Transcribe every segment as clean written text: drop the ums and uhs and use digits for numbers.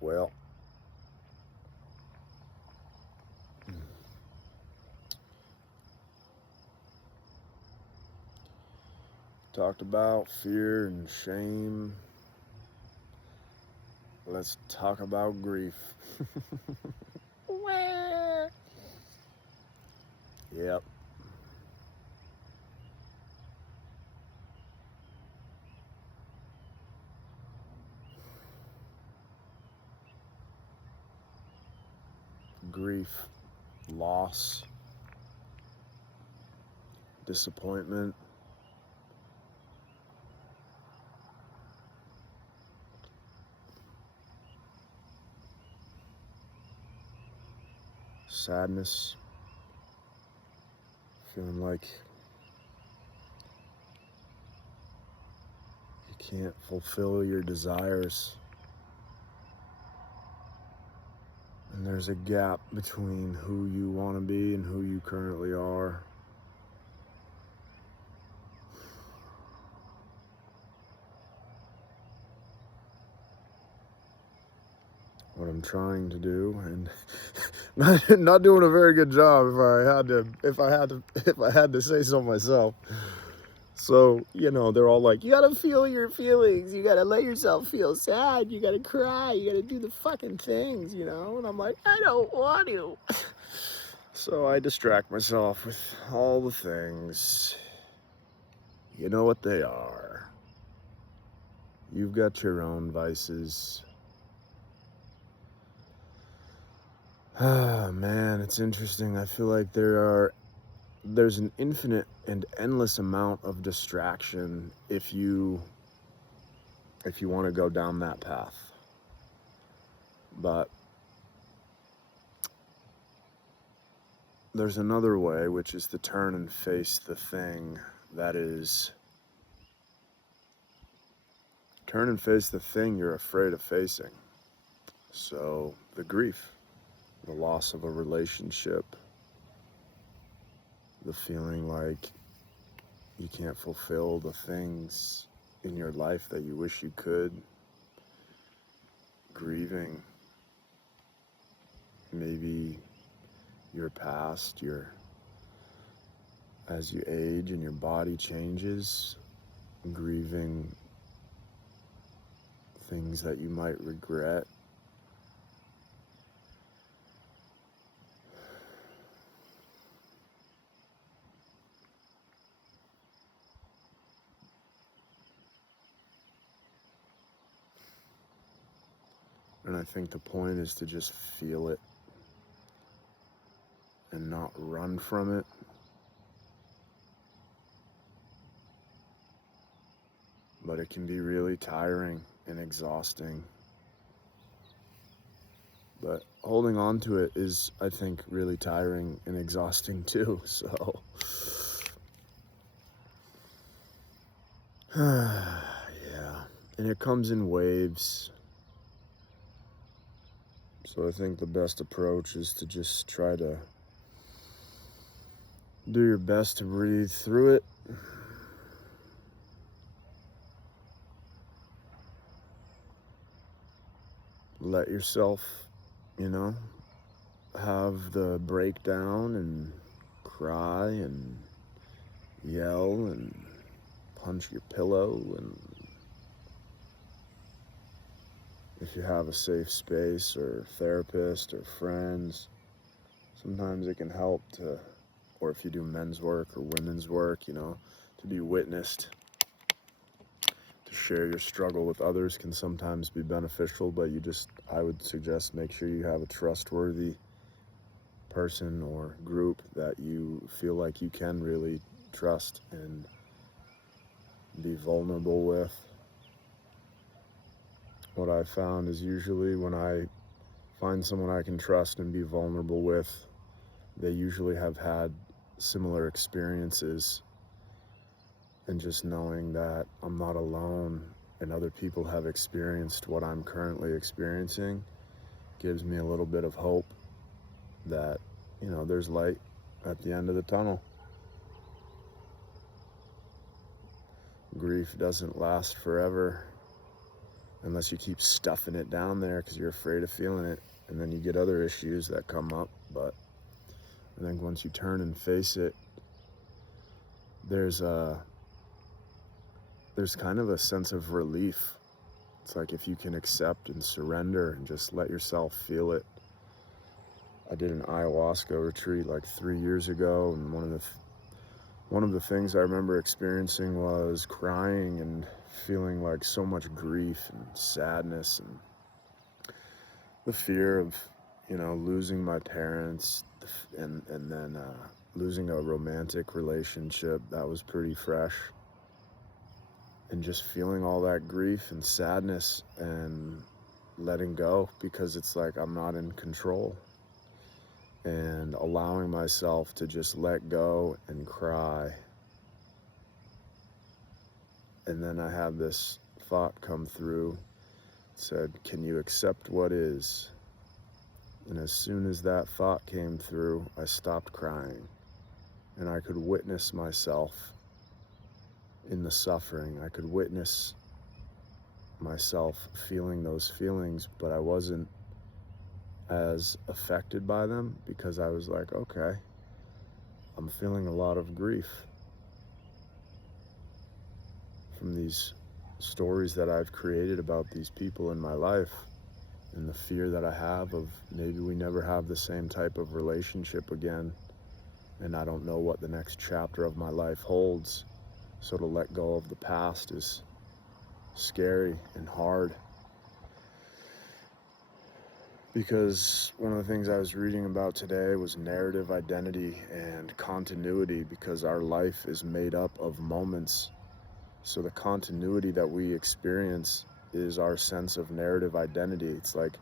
Well, talked about fear and shame. Let's talk about grief. Yep. Grief, loss, disappointment. Sadness, feeling like you can't fulfill your desires. And there's a gap between who you want to be and who you currently are. What I'm trying to do, and not doing a very good job if I had to say so myself. So, they're all like, you gotta feel your feelings, you gotta let yourself feel sad, you gotta cry, you gotta do the fucking things, and I'm like, I don't want to. So I distract myself with all the things. You know what they are. You've got your own vices. Ah, man, it's interesting. I feel like there's an infinite and endless amount of distraction if you want to go down that path. But there's another way, which is to turn and face the thing that is. Turn and face the thing you're afraid of facing. So, the grief, the loss of a relationship, the feeling like you can't fulfill the things in your life that you wish you could, grieving maybe your past, as you age and your body changes, grieving things that you might regret. And I think the point is to just feel it and not run from it. But it can be really tiring and exhausting. But holding on to it is, I think, really tiring and exhausting too. So, yeah. And it comes in waves. So I think the best approach is to just try to do your best to breathe through it. Let yourself, have the breakdown and cry and yell and punch your pillow. And if you have a safe space or therapist or friends, sometimes it can help to, or if you do men's work or women's work, to be witnessed. To share your struggle with others can sometimes be beneficial, but I would suggest make sure you have a trustworthy person or group that you feel like you can really trust and be vulnerable with. What I've found is usually when I find someone I can trust and be vulnerable with, they usually have had similar experiences. And just knowing that I'm not alone and other people have experienced what I'm currently experiencing gives me a little bit of hope that, there's light at the end of the tunnel. Grief doesn't last forever. unless you keep stuffing it down there because you're afraid of feeling it. And then you get other issues that come up. But I think once you turn and face it, there's kind of a sense of relief. It's like if you can accept and surrender and just let yourself feel it. I did an ayahuasca retreat like 3 years ago, and one of the things I remember experiencing was crying and feeling like so much grief and sadness and the fear of, losing my parents, and then losing a romantic relationship that was pretty fresh, and just feeling all that grief and sadness and letting go, because it's like I'm not in control, and allowing myself to just let go and cry. And then I had this thought come through. It said, can you accept what is? And as soon as that thought came through, I stopped crying, and I could witness myself in the suffering. I could witness myself feeling those feelings, but I wasn't as affected by them, because I was like, okay, I'm feeling a lot of grief from these stories that I've created about these people in my life, and the fear that I have of maybe we never have the same type of relationship again, and I don't know what the next chapter of my life holds. So to let go of the past is scary and hard. Because one of the things I was reading about today was narrative identity and continuity, because our life is made up of moments. So the continuity that we experience is our sense of narrative identity. It's like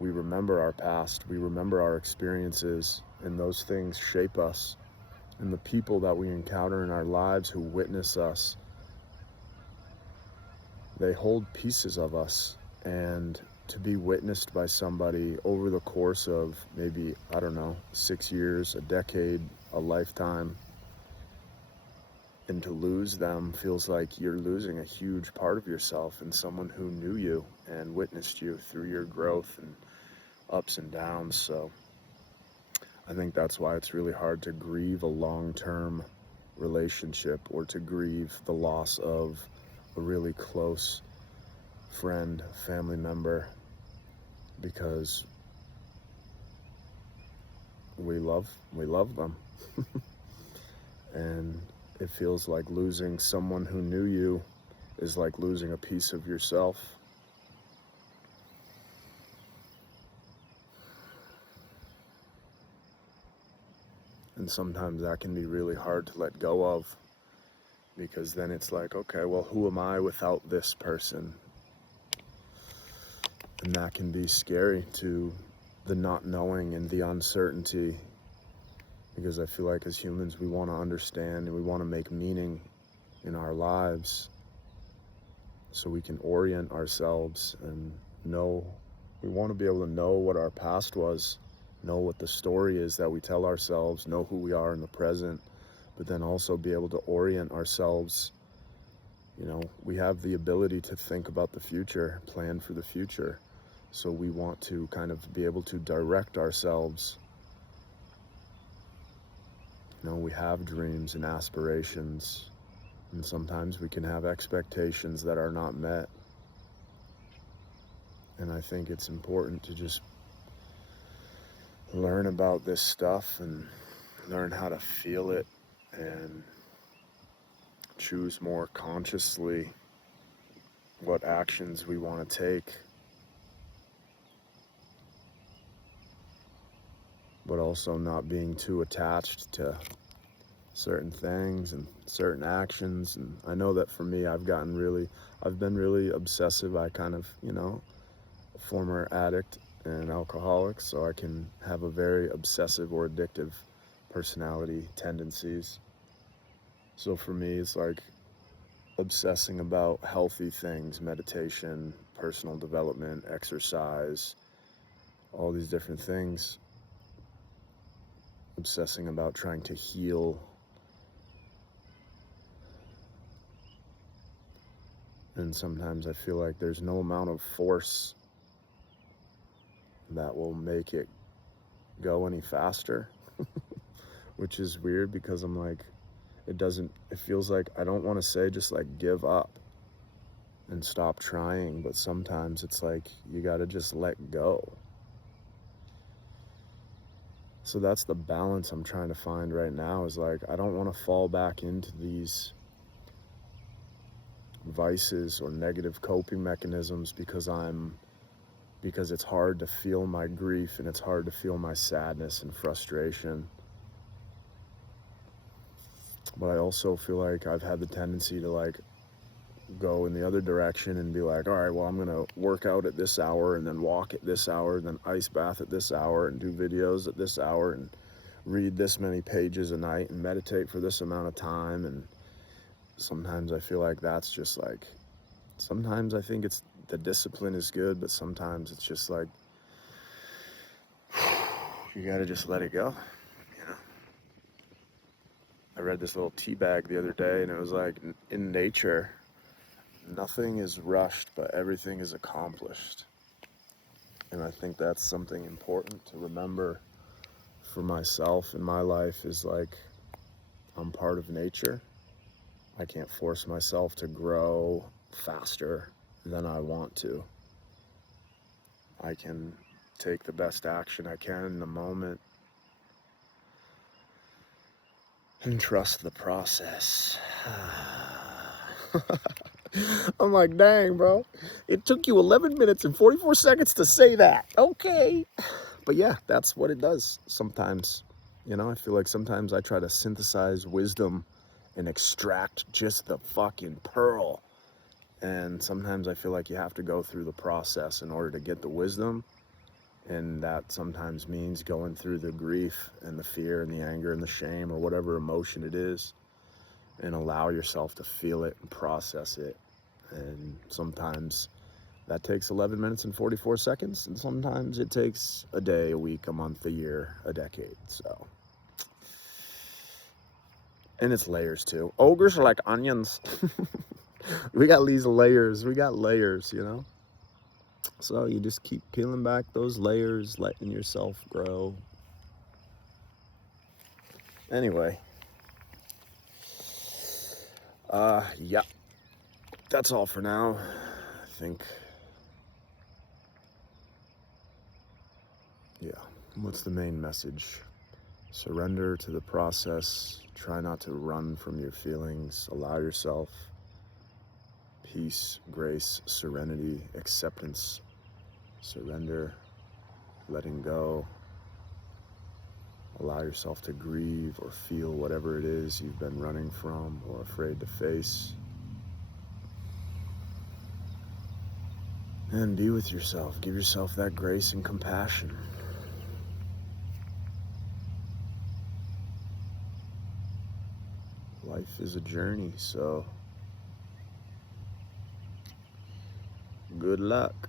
we remember our past, we remember our experiences, and those things shape us. And the people that we encounter in our lives who witness us, they hold pieces of us. And to be witnessed by somebody over the course of maybe, 6 years, a decade, a lifetime, and to lose them feels like you're losing a huge part of yourself, and someone who knew you and witnessed you through your growth and ups and downs. So I think that's why it's really hard to grieve a long-term relationship, or to grieve the loss of a really close friend, family member, because we love them. And it feels like losing someone who knew you is like losing a piece of yourself. And sometimes that can be really hard to let go of, because then it's like, okay, well, who am I without this person? And that can be scary, to the not knowing and the uncertainty, because I feel like as humans we want to understand and we want to make meaning in our lives, so we can orient ourselves and know. We want to be able to know what our past was, know what the story is that we tell ourselves, know who we are in the present, but then also be able to orient ourselves. We have the ability to think about the future, plan for the future. So we want to kind of be able to direct ourselves. We have dreams and aspirations, and sometimes we can have expectations that are not met. And I think it's important to just learn about this stuff and learn how to feel it, and choose more consciously what actions we want to take, but also not being too attached to certain things and certain actions. And I know that for me, I've been really obsessive. I kind of, a former addict and alcoholic, so I can have a very obsessive or addictive personality tendencies. So for me, it's like obsessing about healthy things, meditation, personal development, exercise, all these different things. Obsessing about trying to heal And sometimes I feel like there's no amount of force that will make it go any faster, which is weird because I'm like, it feels like I don't want to say just like give up and stop trying, but sometimes it's like you got to just let go. So that's the balance I'm trying to find right now, is like, I don't want to fall back into these vices or negative coping mechanisms because it's hard to feel my grief and it's hard to feel my sadness and frustration. But I also feel like I've had the tendency to like go in the other direction and be like, all right, well, I'm gonna work out at this hour and then walk at this hour and then ice bath at this hour and do videos at this hour and read this many pages a night and meditate for this amount of time. And sometimes I feel like that's just like, sometimes I think it's the discipline is good, but sometimes it's just like you gotta just let it go, you know. I read this little tea bag the other day and it was like, in nature nothing is rushed, but everything is accomplished. And I think that's something important to remember for myself in my life, is like, I'm part of nature. I can't force myself to grow faster than I want to. I can take the best action I can in the moment and trust the process. I'm like, dang, bro. It took you 11 minutes and 44 seconds to say that. Okay. But yeah, that's what it does sometimes. You know, I feel like sometimes I try to synthesize wisdom and extract just the fucking pearl. And sometimes I feel like you have to go through the process in order to get the wisdom. And that sometimes means going through the grief and the fear and the anger and the shame or whatever emotion it is, and allow yourself to feel it and process it. And sometimes that takes 11 minutes and 44 seconds, and sometimes it takes a day, a week, a month, a year, a decade. So, and it's layers too. Ogres are like onions. We got these layers. We got layers, you know? So you just keep peeling back those layers, letting yourself grow. Anyway. Yeah. That's all for now. I think, yeah. What's the main message? Surrender to the process. Try not to run from your feelings. Allow yourself peace, grace, serenity, acceptance, surrender, letting go. Allow yourself to grieve or feel whatever it is you've been running from or afraid to face. And be with yourself. Give yourself that grace and compassion. Life is a journey, so good luck.